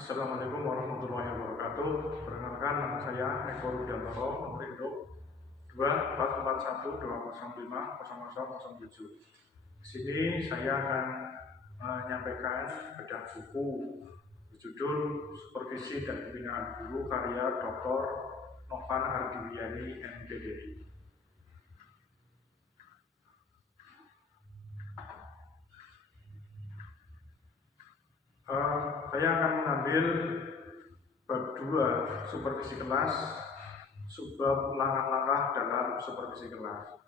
Assalamualaikum warahmatullahi wabarakatuh. Perkenalkan, nama saya Eko Rudantoro, nomor induk 244120050007. Di sini saya akan menyampaikan bedah buku berjudul Supervisi dan Pembinaan Guru karya Dr. Novan Ardiwiani, MPDI. Saya akan mengambil bab 2 supervisi kelas, subbab langkah-langkah dalam supervisi kelas.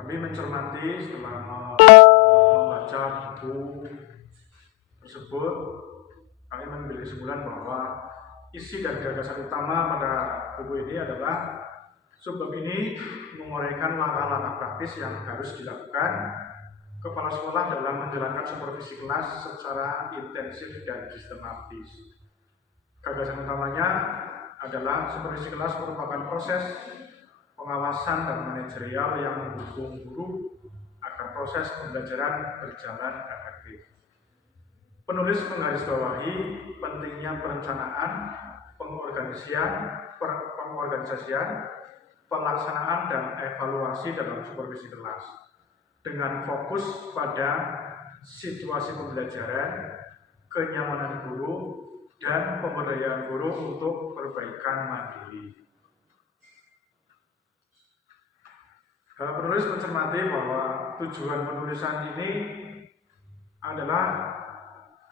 Kami mencermati setelah membaca buku tersebut, kami mengambil kesimpulan bahwa isi dan gagasan utama pada buku ini adalah subbab ini menguraikan langkah-langkah praktis yang harus dilakukan kepala sekolah dalam menjalankan supervisi kelas secara intensif dan sistematis. Gagasan utamanya adalah supervisi kelas merupakan proses pengawasan dan manajerial yang mendukung guru agar proses pembelajaran berjalan efektif. Penulis menggarisbawahi pentingnya perencanaan, pengorganisasian, pelaksanaan dan evaluasi dalam supervisi kelas dengan fokus pada situasi pembelajaran, kenyamanan guru, dan pemberdayaan guru untuk perbaikan mandiri. Penulis mencermati bahwa tujuan penulisan ini adalah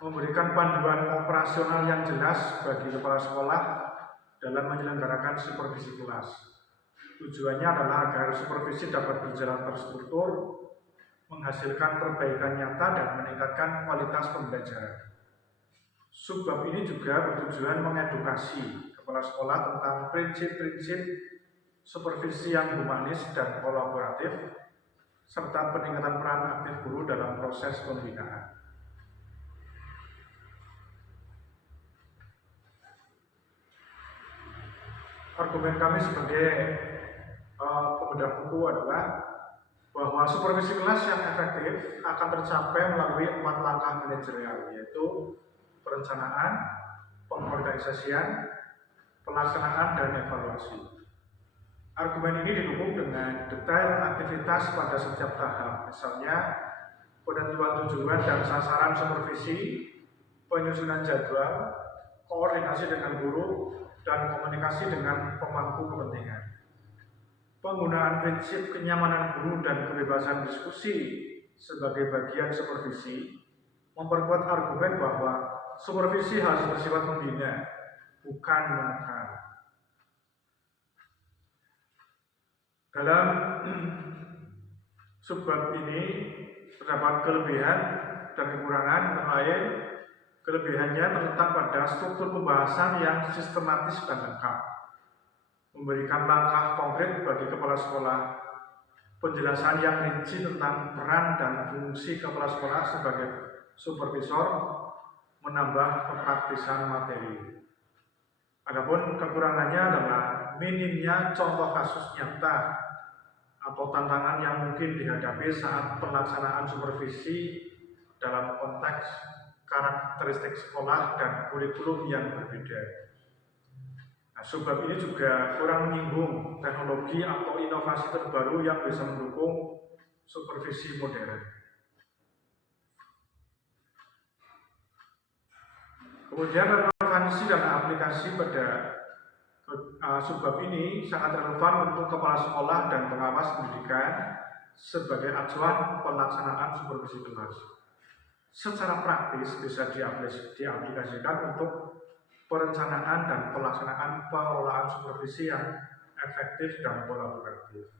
memberikan panduan operasional yang jelas bagi kepala sekolah dalam menyelenggarakan supervisi kelas. Tujuannya adalah agar supervisi dapat berjalan terstruktur, menghasilkan perbaikan nyata dan meningkatkan kualitas pembelajaran. Subbab ini juga bertujuan mengedukasi kepala sekolah tentang prinsip-prinsip supervisi yang humanis dan kolaboratif, serta peningkatan peran aktif guru dalam proses pembinaan. Argumen kami sebagai pembedah buku adalah bahwa supervisi kelas yang efektif akan tercapai melalui 4 langkah manajerial, yaitu perencanaan, pengorganisasian, pelaksanaan, dan evaluasi. Argumen ini didukung dengan detail aktivitas pada setiap tahap, misalnya penentuan tujuan dan sasaran supervisi, penyusunan jadwal, koordinasi dengan guru, dan komunikasi dengan pemangku kepentingan. Penggunaan prinsip kenyamanan guru dan kebebasan diskusi sebagai bagian supervisi memperkuat argumen bahwa supervisi harus bersifat membina, bukan menekan. Dalam subbab ini terdapat kelebihan dan kekurangan, antara lain kelebihannya terletak pada struktur pembahasan yang sistematis dan lengkap, memberikan langkah konkret bagi kepala sekolah, penjelasan yang rinci tentang peran dan fungsi kepala sekolah sebagai supervisor, menambah kepraktisan materi. Adapun kekurangannya adalah minimnya contoh kasus nyata atau tantangan yang mungkin dihadapi saat pelaksanaan supervisi dalam konteks karakteristik sekolah dan kurikulum yang berbeda. Subbab ini juga kurang menyinggung teknologi atau inovasi terbaru yang bisa mendukung supervisi modern. Kemudian relevansi dan aplikasi pada subbab ini sangat relevan untuk kepala sekolah dan pengawas pendidikan sebagai acuan pelaksanaan supervisi kelas. Secara praktis bisa diaplikasikan untuk perencanaan dan pelaksanaan pengelolaan supervisi yang efektif dan kolaboratif.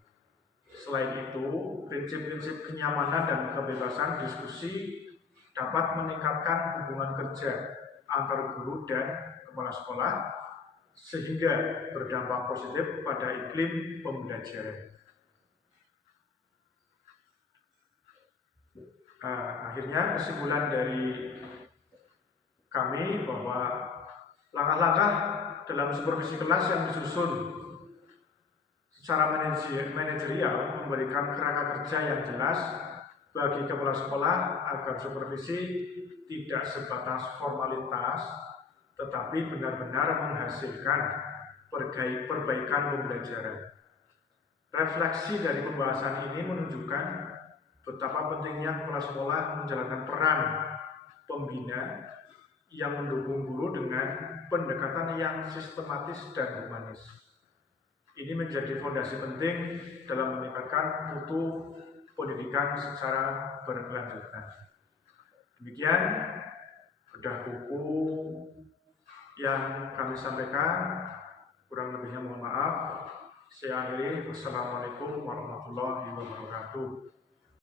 Selain itu, prinsip-prinsip kenyamanan dan kebebasan diskusi dapat meningkatkan hubungan kerja antar guru dan kepala sekolah sehingga berdampak positif pada iklim pembelajaran. Akhirnya kesimpulan dari kami bahwa langkah-langkah dalam supervisi kelas yang disusun secara manajerial memberikan kerangka kerja yang jelas bagi kepala sekolah agar supervisi tidak sebatas formalitas, tetapi benar-benar menghasilkan perbaikan pembelajaran. Refleksi dari pembahasan ini menunjukkan betapa pentingnya kepala sekolah menjalankan peran pembina yang mendukung guru dengan pendekatan yang sistematis dan humanis. Ini menjadi fondasi penting dalam meningkatkan mutu pendidikan secara berkelanjutan. Demikian bedah buku yang kami sampaikan, kurang lebihnya mohon maaf. Saya akhiri. Wassalamualaikum warahmatullahi wabarakatuh.